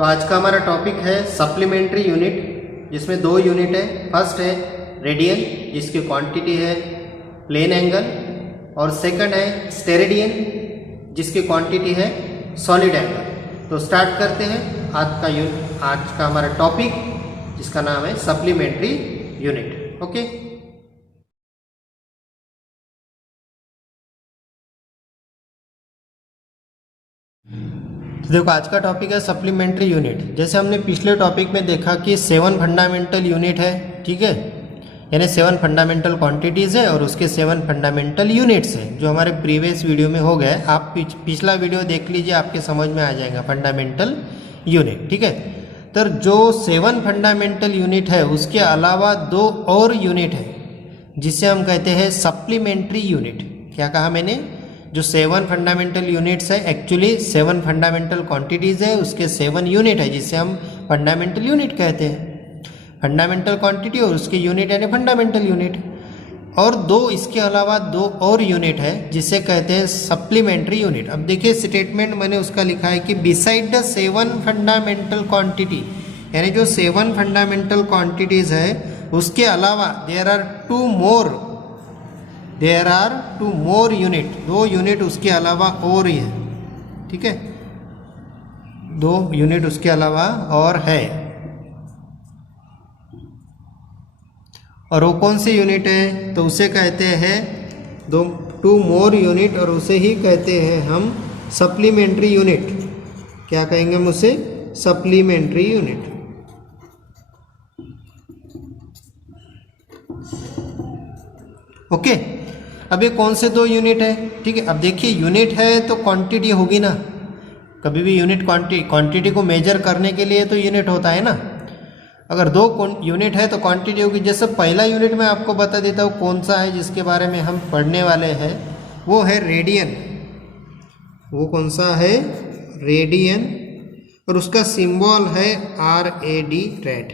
तो आज का हमारा टॉपिक है सप्लीमेंट्री यूनिट, जिसमें दो यूनिट है। फर्स्ट है रेडियन, जिसकी क्वांटिटी है प्लेन एंगल, और सेकंड है स्टेरेडियन, जिसकी क्वांटिटी है सॉलिड एंगल। तो स्टार्ट करते हैं आज का हमारा टॉपिक, जिसका नाम है सप्लीमेंट्री यूनिट। ओके, देखो आज का टॉपिक है सप्लीमेंट्री यूनिट। जैसे हमने पिछले टॉपिक में देखा कि 7 फंडामेंटल यूनिट है, ठीक है, यानी 7 फंडामेंटल क्वांटिटीज़ है और उसके 7 फंडामेंटल यूनिट्स है, जो हमारे प्रीवियस वीडियो में हो गए। आप पिछला वीडियो देख लीजिए, आपके समझ में आ जाएगा फंडामेंटल यूनिट, ठीक है। तो जो 7 फंडामेंटल यूनिट है, उसके अलावा 2 और यूनिट है, जिसे हम कहते हैं सप्लीमेंट्री यूनिट। क्या कहा मैंने? जो 7 फंडामेंटल यूनिट्स है, एक्चुअली 7 फंडामेंटल क्वांटिटीज़ है, उसके 7 यूनिट है, जिसे हम फंडामेंटल यूनिट कहते हैं। फंडामेंटल क्वांटिटी और उसके यूनिट यानी फंडामेंटल यूनिट। और इसके अलावा 2 और यूनिट है, जिसे कहते हैं सप्लीमेंट्री यूनिट। अब देखिए स्टेटमेंट मैंने उसका लिखा है कि बिसाइड द 7 फंडामेंटल क्वांटिटी, यानी जो 7 फंडामेंटल क्वांटिटीज़ है, उसके अलावा there are two more unit, 2 unit उसके अलावा और ही है, ठीक है, 2 यूनिट उसके अलावा और है। और वो कौन सी यूनिट है? तो उसे कहते हैं 2 मोर यूनिट, और उसे ही कहते हैं हम सप्लीमेंट्री यूनिट। क्या कहेंगे हम उसे? Supplementary unit. ओके, अब ये कौन से 2 यूनिट है? ठीक है, अब देखिए यूनिट है तो क्वांटिटी होगी ना। कभी भी यूनिट क्वांटिटी को मेजर करने के लिए तो यूनिट होता है ना। अगर 2 यूनिट है तो क्वांटिटी होगी। जैसे पहला यूनिट मैं आपको बता देता हूँ कौन सा है, जिसके बारे में हम पढ़ने वाले हैं, वो है रेडियन। वो कौन सा है? रेडियन, और उसका सिंबल है RAD, रेड,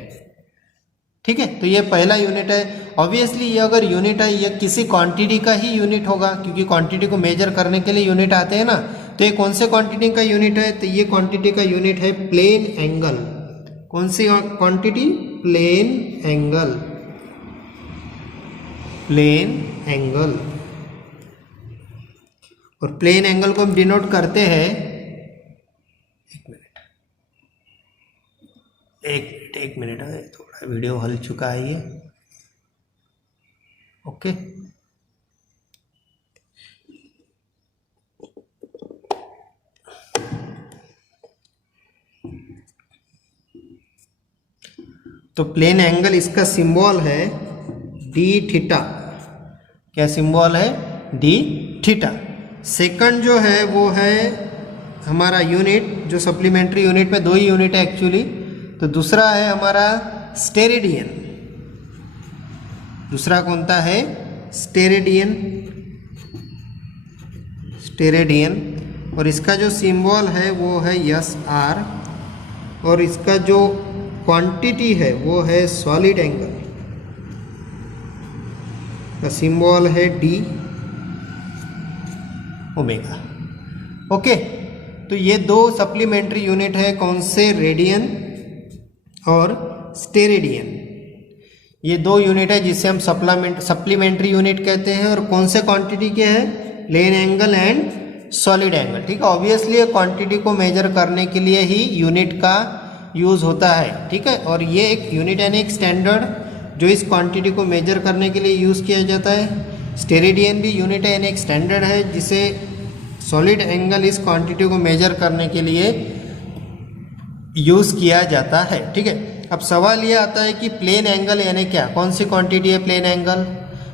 ठीक है। तो ये पहला यूनिट है। ऑब्वियसली ये अगर यूनिट है, ये किसी क्वांटिटी का ही यूनिट होगा, क्योंकि क्वांटिटी को मेजर करने के लिए यूनिट आते हैं ना। तो ये कौन से क्वांटिटी का यूनिट है? तो ये क्वांटिटी का यूनिट है प्लेन एंगल। कौन सी quantity? Plane angle. Plane angle. और प्लेन एंगल को हम डिनोट करते हैं, एक मिनट है, थोड़ा वीडियो हल चुका है ये। ओके, तो प्लेन एंगल, इसका सिंबल है डी थीटा। क्या सिंबल है? D theta. सेकंड जो है वो है हमारा यूनिट, जो सप्लीमेंट्री यूनिट में 2 ही यूनिट है एक्चुअली। तो दूसरा है हमारा स्टेरेडियन। दूसरा कौन सा है? स्टेरेडियन। स्टेरेडियन, और इसका जो सिंबल है वो है SR, और इसका जो क्वांटिटी है वो है सॉलिड एंगल। का सिंबल है D ओमेगा। ओके, तो ये 2 सप्लीमेंट्री यूनिट है, कौन से? रेडियन और स्टेरेडियन। ये 2 यूनिट है जिसे हम सप्लीमेंट्री यूनिट कहते हैं। और कौन से क्वांटिटी के हैं? Plane angle and solid angle, ठीक है। ऑब्वियसली क्वांटिटी को मेजर करने के लिए ही यूनिट का यूज़ होता है, ठीक है। और ये एक यूनिट यानी एक स्टैंडर्ड, जो इस क्वांटिटी को मेजर करने के लिए यूज़ किया जाता है। स्टेरेडियन भी यूनिट है यानी एक स्टैंडर्ड है, जिसे सॉलिड एंगल इस क्वांटिटी को मेजर करने के लिए यूज़ किया जाता है, ठीक है। अब सवाल ये आता है कि प्लेन एंगल यानी क्या? कौन सी क्वांटिटी है प्लेन एंगल?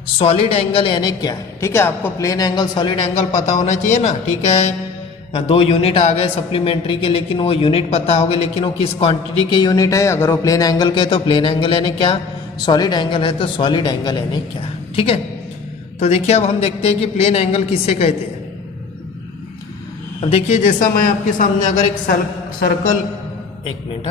सॉलिड एंगल यानी क्या? ठीक है, आपको प्लेन एंगल सॉलिड एंगल पता होना चाहिए ना, ठीक है। 2 यूनिट आ गए सप्लीमेंट्री के, लेकिन वो यूनिट पता होगा, लेकिन वो किस क्वांटिटी के यूनिट है। अगर वो प्लेन एंगल के तो प्लेन एंगल यानी क्या, सॉलिड एंगल है तो सॉलिड एंगल यानी क्या, ठीक है। तो देखिए अब हम देखते हैं कि प्लेन एंगल किसे कहते हैं। अब देखिए, जैसा मैं आपके सामने अगर एक सर्कल, एक मिनट,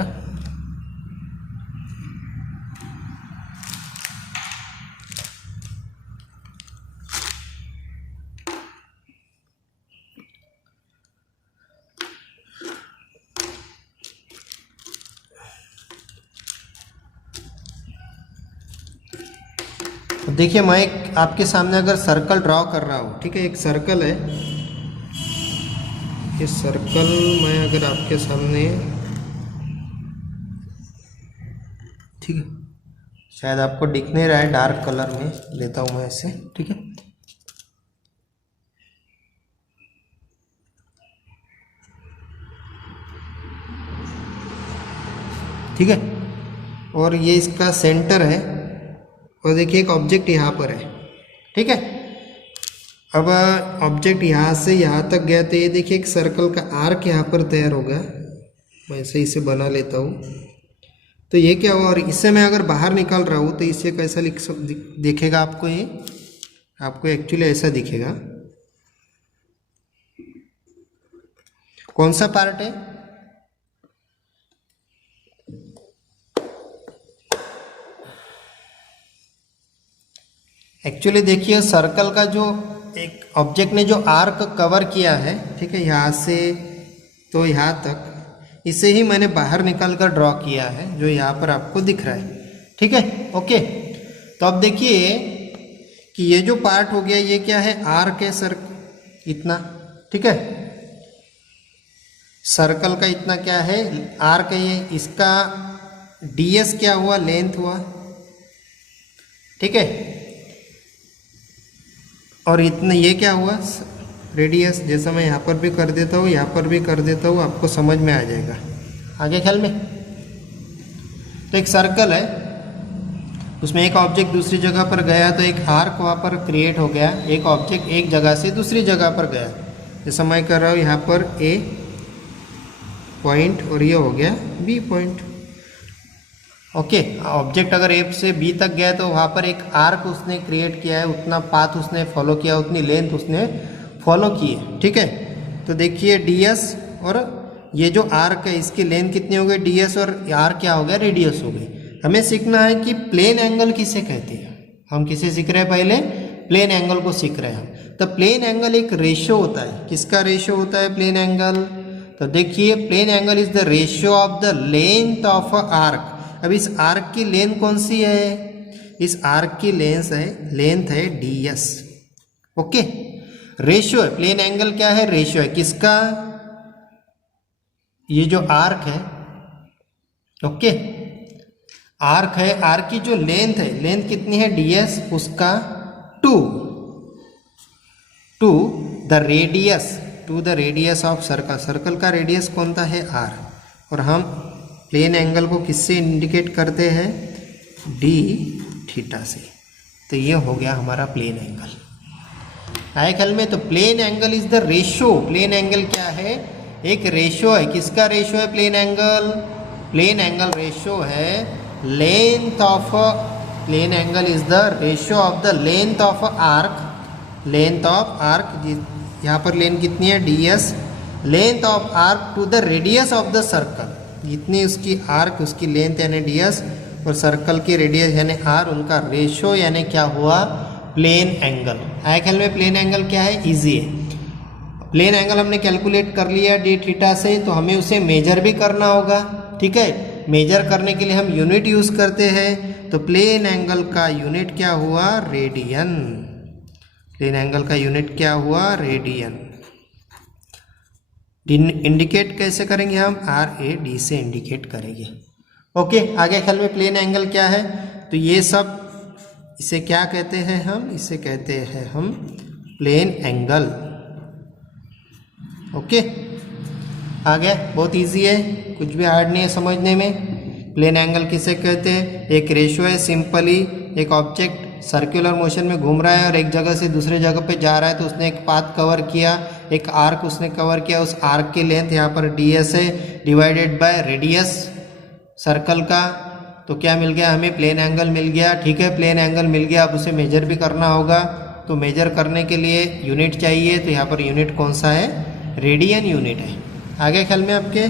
देखिए मैं एक आपके सामने अगर सर्कल ड्रॉ कर रहा हूँ, ठीक है, एक सर्कल है, ये सर्कल मैं अगर आपके सामने, ठीक है, शायद आपको दिख नहीं रहा है, डार्क कलर में लेता हूँ मैं ऐसे, ठीक है, ठीक है, और ये इसका सेंटर है, और देखिए एक ऑब्जेक्ट यहाँ पर है, ठीक है। अब ऑब्जेक्ट यहाँ से यहाँ तक गया तो ये देखिए एक सर्कल का आर्क यहाँ पर तैयार होगा, मैं ऐसे इसे बना लेता हूँ। तो ये क्या हुआ, और इससे मैं अगर बाहर निकल रहा हूँ तो इससे कैसा दिखेगा आपको, ये आपको एक्चुअली ऐसा दिखेगा। कौन सा पार्ट है, एक्चुअली देखिए सर्कल का जो एक ऑब्जेक्ट ने जो आर्क कवर किया है, ठीक है, यहाँ से तो यहाँ तक, इसे ही मैंने बाहर निकाल कर ड्रॉ किया है, जो यहाँ पर आपको दिख रहा है, ठीक है, ओके। तो अब देखिए कि ये जो पार्ट हो गया ये क्या है, आर्क है, इतना, ठीक है, सर्कल का इतना क्या है, आर्क है ये, इसका ds क्या हुआ, लेंथ हुआ, ठीक है, और इतना ये क्या हुआ, रेडियस। जैसा मैं यहाँ पर भी कर देता हूँ, यहाँ पर भी कर देता हूँ, आपको समझ में आ जाएगा आगे ख्याल में। तो एक सर्कल है, उसमें एक ऑब्जेक्ट दूसरी जगह पर गया तो एक आर्क वहाँ पर क्रिएट हो गया, एक ऑब्जेक्ट एक जगह से दूसरी जगह पर गया, जैसा मैं कर रहा हूँ यहाँ पर ए पॉइंट और ये हो गया बी पॉइंट, ओके। ऑब्जेक्ट अगर ए से बी तक गया तो वहाँ पर एक आर्क उसने क्रिएट किया है, उतना पाथ उसने फॉलो किया, उतनी लेंथ उसने फॉलो की है, ठीक है। तो देखिए ds और ये जो आर्क है इसकी लेंथ कितनी हो गई, ds, और आर क्या हो गया, रेडियस हो गई। हमें सीखना है कि प्लेन एंगल किसे कहते हैं, हम किसे सीख रहे हैं, पहले प्लेन एंगल को सीख रहे हैं हम। तो प्लेन एंगल एक रेशियो होता है, किसका रेशियो होता है प्लेन एंगल, तो देखिए plane angle is the ratio of the length of a arc. अब इस आर्क की लेंथ कौन सी है, इस आर्क की लेंथ है ds, ओके। रेशियो है, प्लेन एंगल क्या है, रेशियो है किसका, ये जो आर्क है, ओके, आर्क है, आर्क की जो लेंथ है, लेंथ कितनी है ds, उसका to the radius of circle, circle का रेडियस कौन सा है, r, और हम प्लेन एंगल को किससे इंडिकेट करते हैं, डी थीटा से। तो ये हो गया हमारा प्लेन एंगल, आए ख्याल में। तो plane angle is the ratio, plane angle क्या है, एक रेशियो है, किसका रेशियो है, प्लेन एंगल रेशियो है length of, plane angle is the ratio of the length of arc, यहाँ पर लेंथ कितनी है ds, length of arc to the radius of the circle, जितनी उसकी आर्क उसकी लेंथ यानी ds, और सर्कल की रेडियस यानी r, उनका रेशियो यानी क्या हुआ, प्लेन एंगल। आए ख्याल में, प्लेन एंगल क्या है, इजी है। प्लेन एंगल हमने कैलकुलेट कर लिया डी थीटा से, तो हमें उसे मेजर भी करना होगा, ठीक है। मेजर करने के लिए हम यूनिट यूज करते हैं, तो प्लेन एंगल का यूनिट क्या हुआ, रेडियन, प्लेन एंगल का यूनिट क्या हुआ, रेडियन। इंडिकेट कैसे करेंगे हम, RAD से इंडिकेट करेंगे, ओके। आगे ख्याल में प्लेन एंगल क्या है, तो ये सब इसे क्या कहते हैं हम, इसे कहते हैं हम प्लेन एंगल, ओके। आगे बहुत इजी है, कुछ भी हार्ड नहीं है समझने में। प्लेन एंगल किसे कहते हैं, एक रेशियो है, सिंपली एक ऑब्जेक्ट सर्कुलर मोशन में घूम रहा है और एक जगह से दूसरे जगह पे जा रहा है, तो उसने एक पाथ कवर किया, एक आर्क उसने कवर किया, उस आर्क की लेंथ यहाँ पर ds है, डिवाइडेड बाय रेडियस सर्कल का, तो क्या मिल गया हमें, प्लेन एंगल मिल गया, ठीक है। प्लेन एंगल मिल गया, अब उसे मेजर भी करना होगा, तो मेजर करने के लिए यूनिट चाहिए, तो यहाँ पर यूनिट कौन सा है, रेडियन यूनिट है। आगे ख्याल में आपके।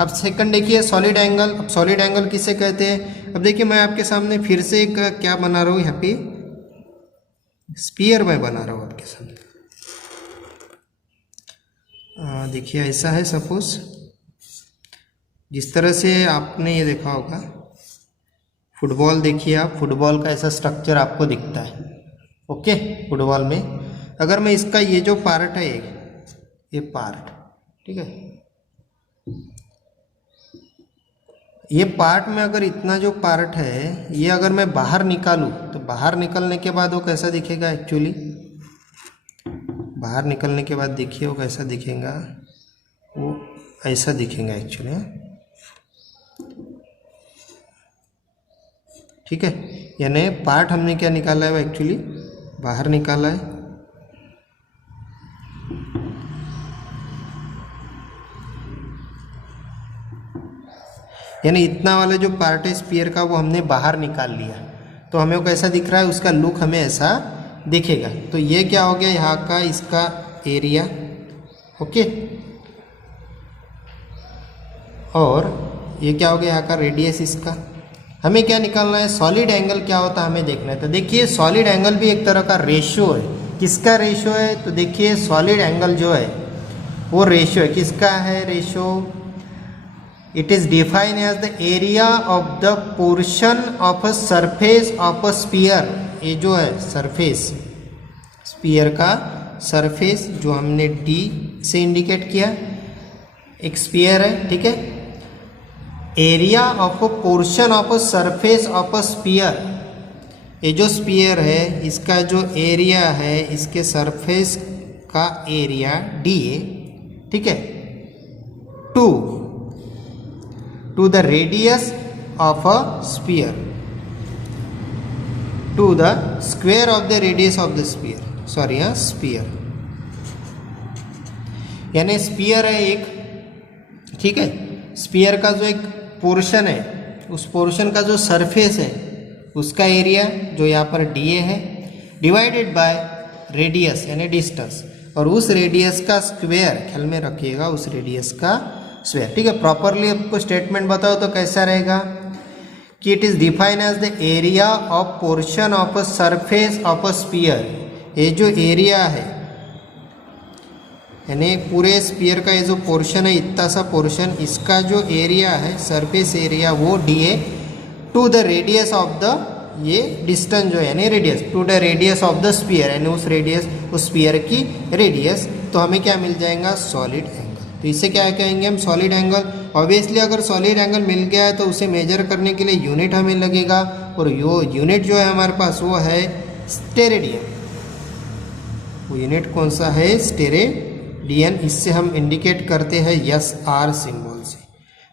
अब सेकंड देखिए सॉलिड एंगल। अब सॉलिड एंगल किसे कहते हैं, अब देखिए मैं आपके सामने फिर से एक क्या बना रहा हूँ, यहाँ पे स्फीयर मैं बना रहा हूँ आपके सामने। देखिए ऐसा है, सपोज जिस तरह से आपने ये देखा होगा फुटबॉल देखिए आप, फुटबॉल का ऐसा स्ट्रक्चर आपको दिखता है। ओके, फुटबॉल में अगर मैं इसका ये जो पार्ट है, ये पार्ट, ठीक है, ये पार्ट में अगर इतना जो पार्ट है ये अगर मैं बाहर निकालूं तो बाहर निकलने के बाद वो कैसा दिखेगा एक्चुअली, बाहर निकलने के बाद देखिए वो कैसा दिखेगा, वो ऐसा दिखेगा एक्चुअली। ठीक है, यानी पार्ट हमने क्या निकाला है, वो एक्चुअली बाहर निकाला है। यानी इतना वाला जो पार्ट है स्फीयर का वो हमने बाहर निकाल लिया, तो हमें वो कैसा दिख रहा है, उसका लुक हमें ऐसा दिखेगा। तो ये क्या हो गया यहाँ का, इसका एरिया। ओके, और ये क्या हो गया यहाँ का रेडियस इसका। हमें क्या निकालना है, सॉलिड एंगल क्या होता है हमें देखना है। तो देखिए सॉलिड एंगल भी एक तरह का रेशियो है। किसका रेशियो है, तो देखिए सॉलिड एंगल जो है वो रेशियो है। किसका है ratio, it is defined as the area of the portion of a surface of a sphere. ये जो है सरफेस, स्फीयर का सरफेस जो हमने डी से इंडिकेट किया, एक स्फीयर है, ठीक है। Area of a portion of a surface of a sphere, ये जो स्फीयर है इसका जो एरिया है, इसके सरफेस का एरिया डी है, ठीक है, to the radius of a sphere, to the square of the radius of the sphere, sorry हाँ स्फीयर, यानी स्फीयर है एक, ठीक है। स्फीयर का जो एक पोर्शन है, उस पोर्शन का जो सरफेस है उसका एरिया जो यहाँ पर डी है, डिवाइडेड बाय रेडियस यानी डिस्टेंस, और उस रेडियस का स्क्वायर, ख्याल में रखिएगा उस रेडियस का स्क्वायर, ठीक है। प्रॉपरली आपको स्टेटमेंट बताओ तो कैसा रहेगा कि it is defined as the area of portion of a surface of a sphere. ये जो एरिया है यानी पूरे स्फीयर का ये जो पोर्शन है, इतना सा पोर्शन, इसका जो एरिया है सरफेस एरिया वो डी है, to the radius of the, ये डिस्टेंस जो है यानी radius, to the radius of the sphere, यानी उस रेडियस, उस स्फीयर की रेडियस। तो हमें क्या मिल जाएगा, सॉलिड एंगल। तो इसे क्या कहेंगे हम, सॉलिड एंगल। ऑब्वियसली अगर सॉलिड एंगल मिल गया है तो उसे मेजर करने के लिए यूनिट हमें लगेगा, और यो यूनिट जो है हमारे पास वो है स्टेरेडियन। वो यूनिट कौन सा है, स्टेरेडियन। इससे हम इंडिकेट करते हैं यस आर सिंबल से।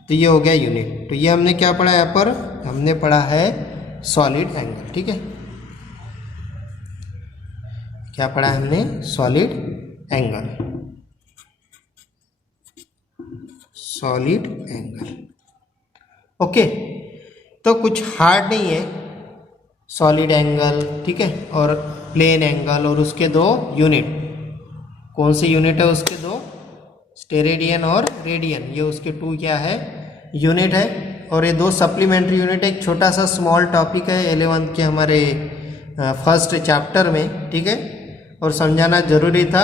तो ये हो गया यूनिट। तो ये हमने क्या पढ़ा, यहाँ पर हमने पढ़ा है सॉलिड एंगल, ठीक है। क्या पढ़ा हमने, solid angle, solid angle. Okay, तो कुछ हार्ड नहीं है, सॉलिड एंगल, ठीक है, और प्लेन एंगल, और उसके दो यूनिट। कौन से यूनिट है उसके दो, स्टेरेडियन और रेडियन, ये उसके टू क्या है, यूनिट है। और ये दो सप्लीमेंट्री यूनिट, एक छोटा सा स्मॉल टॉपिक है 11th के हमारे फर्स्ट चैप्टर में, ठीक है, और समझाना जरूरी था,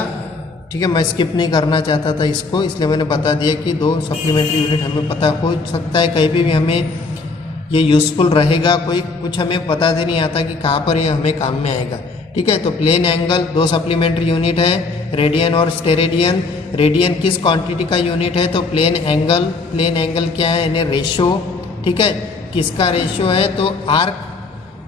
ठीक है। मैं स्किप नहीं करना चाहता था इसको, इसलिए मैंने बता दिया कि दो सप्लीमेंट्री यूनिट हमें पता हो सकता है, कहीं भी हमें ये यूज़फुल रहेगा, कोई कुछ हमें पता दे नहीं आता कि कहाँ पर ये हमें काम में आएगा, ठीक है। तो प्लेन एंगल दो सप्लीमेंट्री यूनिट है, रेडियन और स्टेरेडियन। रेडियन किस क्वांटिटी का यूनिट है, तो प्लेन एंगल। प्लेन एंगल क्या है, यानी रेशो, ठीक है। किसका रेशो है, तो आर्क,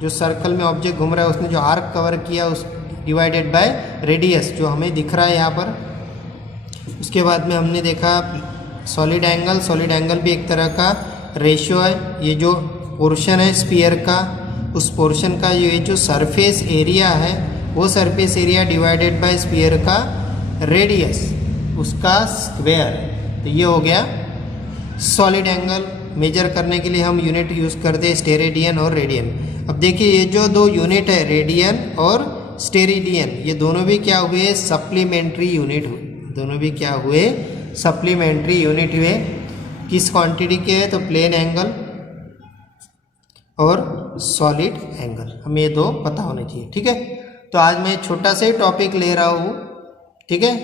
जो सर्कल में ऑब्जेक्ट घूम रहा है उसने जो आर्क कवर किया उस डिवाइडेड बाय रेडियस जो हमें दिख रहा है यहाँ पर। उसके बाद में हमने देखा सॉलिड एंगल। सॉलिड एंगल भी एक तरह का रेशियो है। ये जो पोर्शन है स्फीयर का, उस पोर्शन का ये जो सरफेस एरिया है, वो surface area divided by sphere का रेडियस, उसका स्क्वायर। तो ये हो गया सॉलिड एंगल। मेजर करने के लिए हम यूनिट यूज़ करते हैं स्टेरेडियन और रेडियन। अब देखिए ये जो दो यूनिट है रेडियन और स्टेरेडियन, ये दोनों भी क्या हुए, सप्लीमेंट्री यूनिट हुए। दोनों भी क्या हुए, सप्लीमेंट्री यूनिट हुए। किस क्वांटिटी के है, तो प्लेन एंगल और सॉलिड एंगल, हमें ये दो पता होने चाहिए, ठीक है। तो आज मैं छोटा सा ही टॉपिक ले रहा हूँ, ठीक है,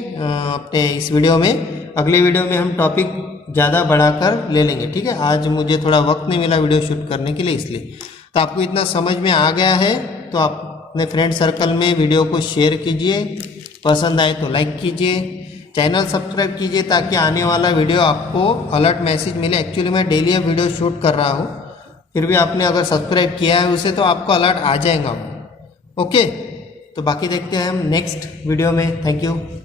अपने इस वीडियो में। अगले वीडियो में हम टॉपिक ज़्यादा बढ़ाकर ले लेंगे, ठीक है। आज मुझे थोड़ा वक्त नहीं मिला वीडियो शूट करने के लिए, इसलिए तो आपको इतना समझ में आ गया है तो आप अपने फ्रेंड सर्कल में वीडियो को शेयर कीजिए, पसंद आए तो लाइक कीजिए, चैनल सब्सक्राइब कीजिए ताकि आने वाला वीडियो आपको अलर्ट मैसेज मिले। एक्चुअली मैं डेली अब वीडियो शूट कर रहा हूँ, फिर भी आपने अगर सब्सक्राइब किया है उसे तो आपको अलर्ट आ जाएगा। ओके, तो बाकी देखते हैं हम नेक्स्ट वीडियो में। Thank you.